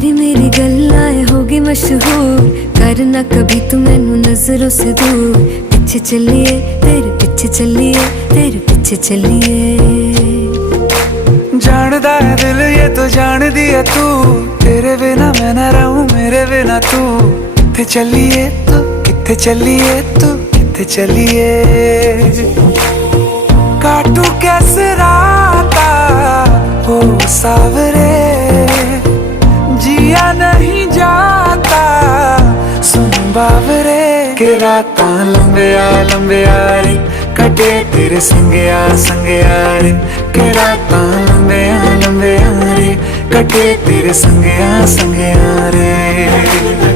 तेरी मेरी गल्लाएं होगी मशहूर, करना कभी तू मैनू नजरों से दूर। पीछे चलिए तेरे पीछे चलिए, तेरे पीछे चलिए। जानदा है दिल ये तो जान दिया तू, तेरे बिना मैं ना रहूं मेरे बिना तू। किथे चलिए तू, किथे चलिए तू, किथे चलिए। काटू कैसे राता हो सावरे, जिया नहीं जाता सुन बावरे। के राता लंबिया लंबिया रे, कटे तेरे संगया संगया रे। के राता लंबिया लंबिया रे, कटे तेरे संगया संगया रे।